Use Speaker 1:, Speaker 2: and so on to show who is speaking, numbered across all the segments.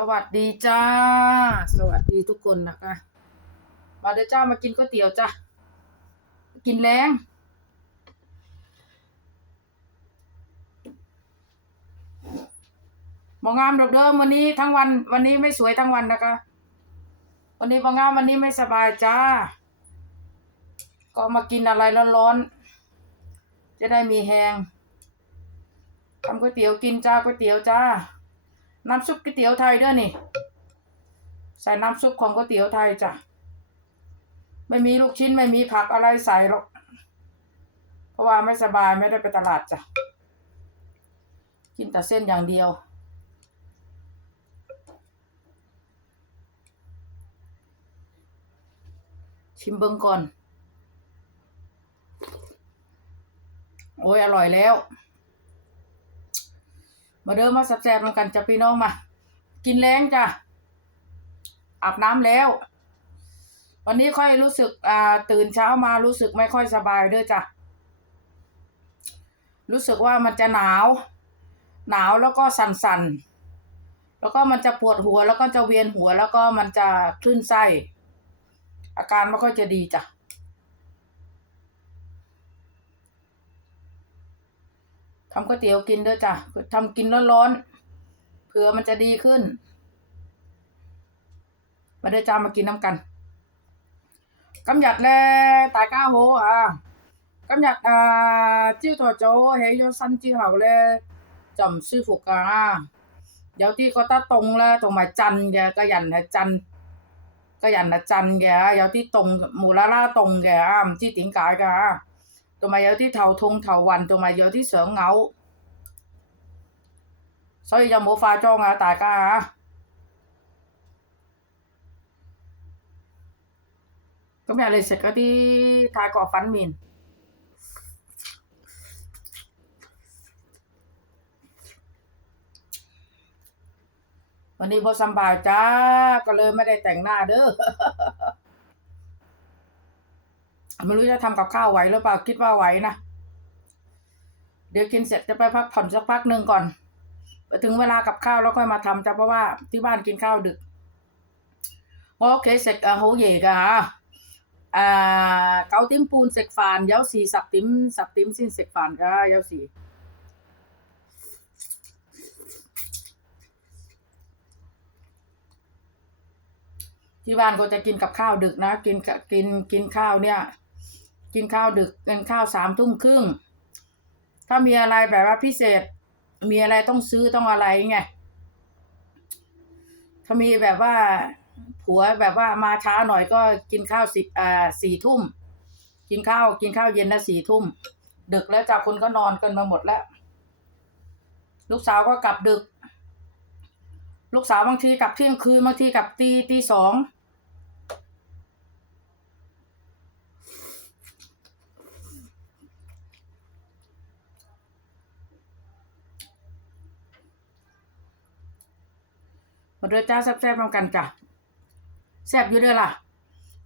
Speaker 1: สวัสดีจ้า สวัสดีทุกคนนะคะมาเดี๋ยวจ้ามากินก๋วยเตี๋ยวจ้ะกินแรงบองงามดอกเดิมวันนี้ทั้งวัน วันนี้ไม่สวยทั้งวันนะคะ วันนี้บองามวันนี้ไม่สบายจ้า ก็มากินอะไรร้อนๆ จะได้มีแหงทำก๋วยเตี๋ยวกินจ้าก๋วยเตี๋ยวจ้า น้ำซุปก๋วยเตี๋ยวไทยด้วยนี่ ใส่น้ำซุปของก๋วยเตี๋ยวไทยจ้ะ ไม่มีลูกชิ้นไม่มีผักอะไรใส่หรอก เพราะว่าไม่สบายไม่ได้ไปตลาดจ้ะ กินแต่เส้นอย่างเดียวชิมเบิ้งก่อน โอ้ย อร่อยแล้ว มาเดิมมาแซ่บๆนำกันจ้ะพี่น้องมา กินแรงจ้ะอาบน้ำแล้ว วันนี้ค่อยรู้สึกอ่าตื่นเช้ามารู้สึกไม่ค่อยสบายเด้วยจ้ะรู้สึกว่ามันจะหนาว หนาวแล้วก็สั่นๆ แล้วก็มันจะปวดหัวแล้วก็จะเวียนหัว แล้วก็มันจะคลื่นไส้อาการไม่ค่อยจะดีจ้ะ ทำก๋วยเตี๋ยวกินด้วยจ้ะทำกินร้อนๆเผื่อมันจะดีขึ้น มาด้วยจ้ามากินน้ำกันกำหยัดแลตายก้าโหอะกำหยัดอ่าจิ้วตัวโจเฮยสั้นจิ้วเห่าแลจอมซื่อฝูกอะเดี๋ยวที่ก็ตาตรงแล้วตรงมาจันแกก็ยันนะจันก็ยันนะจันแกเดี๋ยวที่ตรงหมูละล่าตรงแกที่ติงกายแก 同埋有啲头痛头晕，同埋有啲想呕，所以就冇化妆啊，大家啊。今日你食嗰啲泰国粉面，วันนี้พอสำบายจ้า ก็เลยไม่ได้แต่งหน้าเด้อ ไม่รู้จะทำกับข้าวไหวหรือเปล่าคิดว่าไหวนะ เดี๋ยวกินเสร็จจะไปพักผ่อนสักพักหนึ่งก่อน ถึงเวลากับข้าวแล้วค่อยมาทำจ้ะเพราะว่าที่บ้านกินข้าวดึกโอเคเสร็จอะโหเย่กะฮะอ่าเกาติ้มปูนเสกฟานเย้าสีสับติมสับติมสิ้นเสกฟานก็เย้าสีที่บ้านก็จะกินกับข้าวดึกนะ กิน กิน กินข้าวเนี่ย กินข้าวดึกกินข้าวสามทุ่มครึ่ง ถ้ามีอะไรแบบว่าพิเศษ มีอะไรต้องซื้อต้องอะไรไงถ้ามีแบบว่าผัวแบบว่ามาช้าหน่อยก็กินข้าวสิบอ่าสี่ทุ่มกินข้าวกินข้าวเย็นนะสี่ทุ่มดึกแล้วจากคนก็นอนกันมาหมดแล้ว ลูกสาวก็กลับดึก ลูกสาวบางทีกลับเที่ยงคืนบางทีกลับตีตีสอง มาเดือจ้าแซ่บๆนำกันจ้ะแซ่บอยู่เด้อล่ะ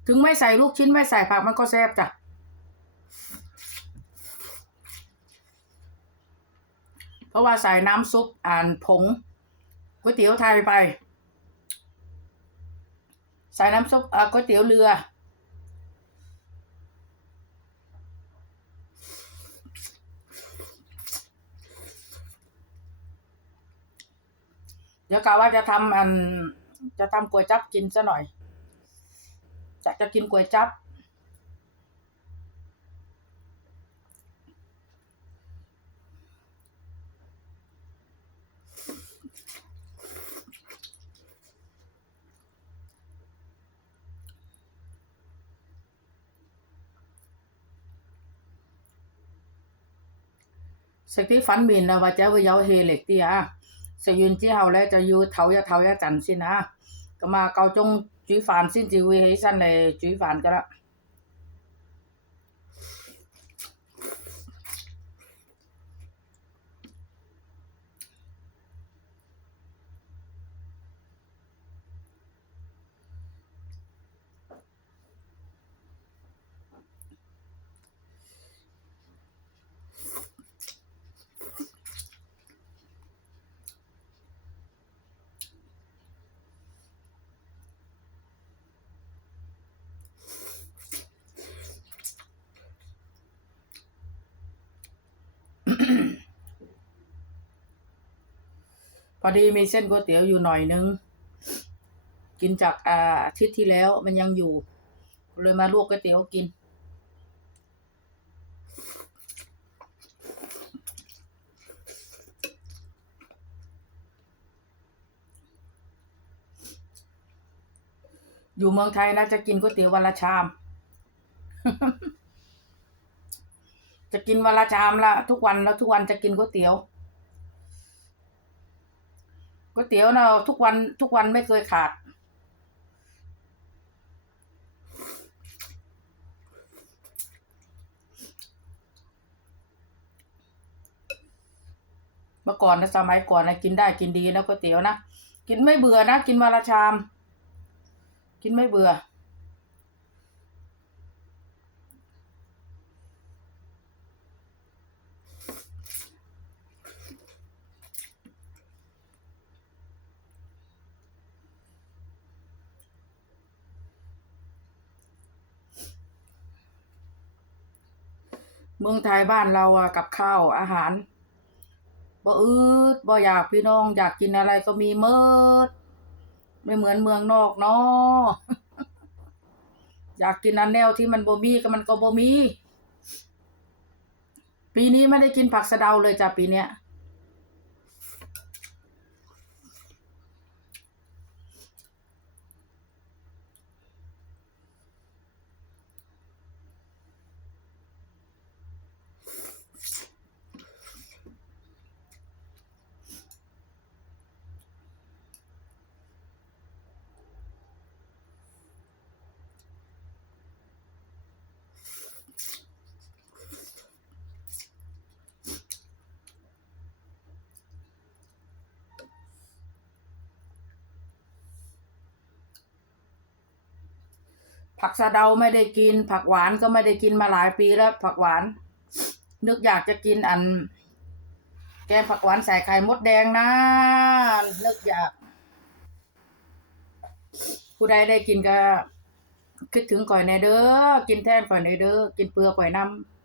Speaker 1: ถึงไม่ใส่ลูกชิ้นไม่ใส่ผักมันก็แซ่บจ้ะเพราะว่าใส่น้ำซุปอ่านผงก๋วยเตี๋ยวไทยไป ใส่น้ำซุปก๋วยเตี๋ยวเรือ เดี๋ยวกะว่าจะทำอันจะทำก๋วยจับกินซะหน่อยจะจะกินก๋วยจับ sẽ tí phán mình là và cháu với giáo hề lệch tí à 食完之後咧就要唞一唞一陣先啊。咁啊，夠鐘煮飯先至會起身嚟煮飯噶啦。 พอดีมีเส้นก๋วยเตี๋ยวอยู่หน่อยนึง กินจากอาทิตย์ที่แล้วมันยังอยู่ เลยมาลวกก๋วยเตี๋ยวกิน อยู่เมืองไทยนะจะกินก๋วยเตี๋ยววันละชาม จะกินวันละชามละทุกวันแล้วทุกวันจะกินก๋วยเตี๋ยวก๋วยเตี๋ยวเนะทุกวันทุกวันไม่เคยขาด เมื่อก่อนนะสมัยก่อนนะกินได้กินดีนะก๋วยเตี๋ยวนะ กินไม่เบื่อนะ กินวันละชาม กินไม่เบื่อ เมืองไทยบ้านเราอะกับข้าวอาหารบ่อืดบ่อยากพี่น้องอยากกินอะไรก็มีเมิดไม่เหมือนเมืองนอกเนาะอยากกินอันแนวที่มันบ่มีก็มันก็บ่มี ปีนี้ไม่ได้กินผักสะเดาเลยจ้ะปีเนี้ย ผักสะเดาไม่ได้กิน ผักหวานก็ไม่ได้กินมาหลายปีแล้ว ผักหวาน นึกอยากจะกินอัน แกงผักหวานใส่ไข่มดแดงนะนึกอยาก ผู้ใดได้กินก็ คิดถึงก่อยในเด้อกินแทนก่อยในเด้อกินเปลือกก่อยน้ำ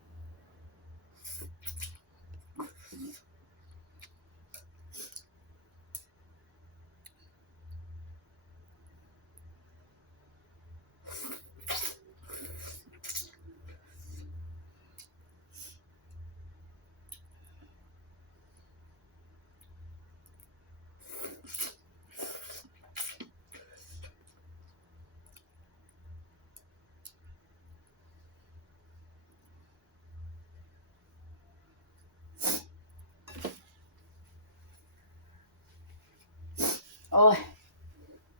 Speaker 1: โอ้ย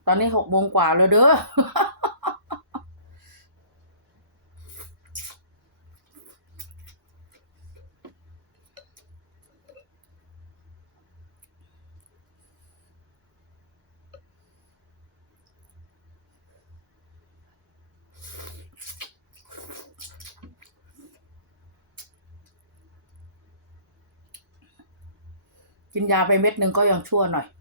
Speaker 1: ตอนนี้หกโมงกว่าแล้วเด้อ กินยาไปเม็ดหนึ่งก็ยังชั่วหน่อย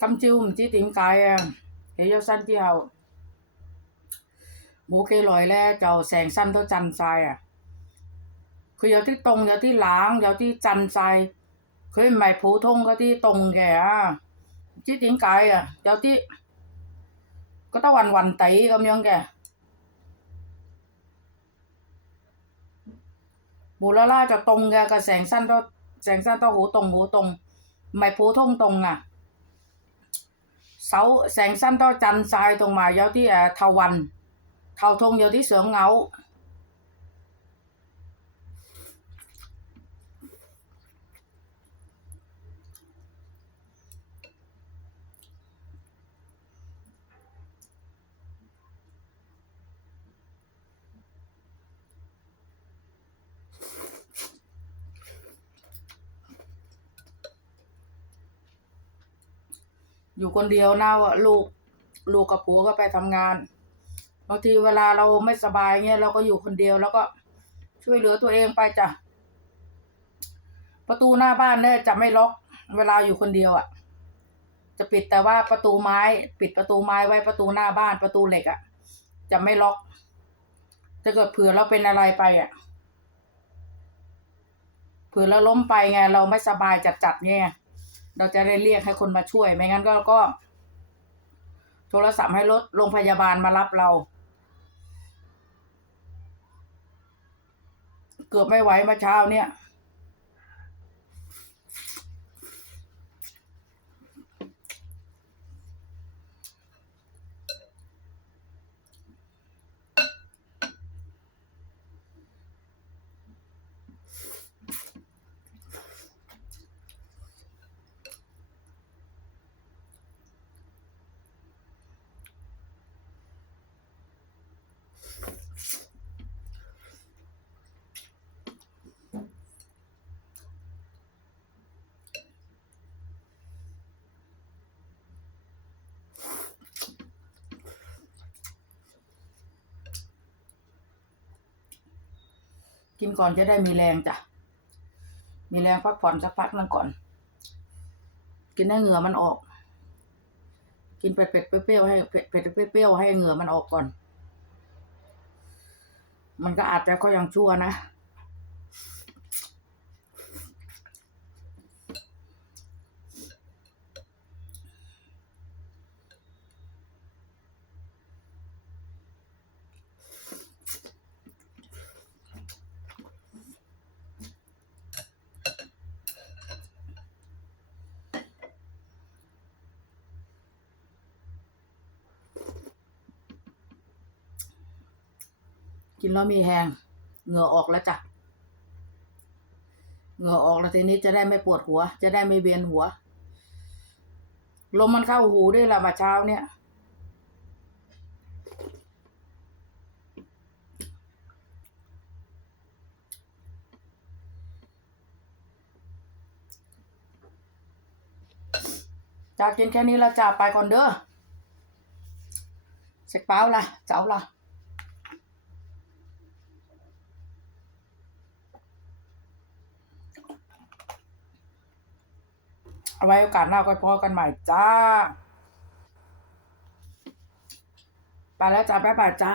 Speaker 1: Căm chiêu mình chỉ tìm cái à, thì cho xanh chiều bố kê lòi le chầu sèn xanh tôi chăn xài à คือ有啲凍有啲冷有啲震晒，佢唔係普通嗰啲凍嘅啊，唔知點解啊，有啲覺得暈暈地咁樣嘅，無啦啦就凍嘅，個成身都成身都好凍好凍，唔係普通凍啊， 手成身都震晒，同埋有啲誒頭暈、頭痛，有啲想嘔。 อยู่คนเดียวนะลูกลูกกับผัวก็ไปทำงานบางทีเวลาเราไม่สบายเงี้ยเราก็อยู่คนเดียวแล้วก็ช่วยเหลือตัวเองไปจ้ะปประตูหน้าบ้านเนี่ยจะไม่ล็อก เวลาอยู่คนเดียวอะ่ะ จะปิดแต่ว่าประตูไม้ ปิดประตูไม้ไว้ประตูหน้าบ้านประตูเหล็กอะ่ะ จะไม่ล็อกถ้าเกิดเผื่อเราเป็นอะไรไปอะ่ะเผื่อเราล้มไปไงเราไม่สบายจัดๆเนี่ย เราจะได้เรียกให้คนมาช่วย ไม่งั้นก็ก็ โทรศัพท์ให้รถโรงพยาบาลมารับเรา เกือบไม่ไหวมาเช้าเนี่ย กินก่อนจะได้มีแรงจ้ะ มีแรงพักผ่อนสักพักนึงก่อน กินให้เหงื่อมันออก กินเผ็ดๆเปรี้ยวๆให้เผ็ดเผ็ดๆเปรี้ยวๆให้เหงื่อมันออกก่อน มันก็อาจจะก็ยังชั่วนะ กินแล้วมีแหงเหงื่อออกแล้วจ้ะเหงื่อออกแล้วทีนี้จะได้ไม่ปวดหัว จะได้ไม่เวียนหัว ลมมันเข้าหูด้วยละมาเช้าเนี่ยจะกินแค่นี้ละจ้าไปก่อนเด้อเสกเป้าละเจ้าละ เอาไว้โอกาสหน้าค่อยพอกันใหม่จ้า ไปแล้วจ้าบ๊ายบายจ้า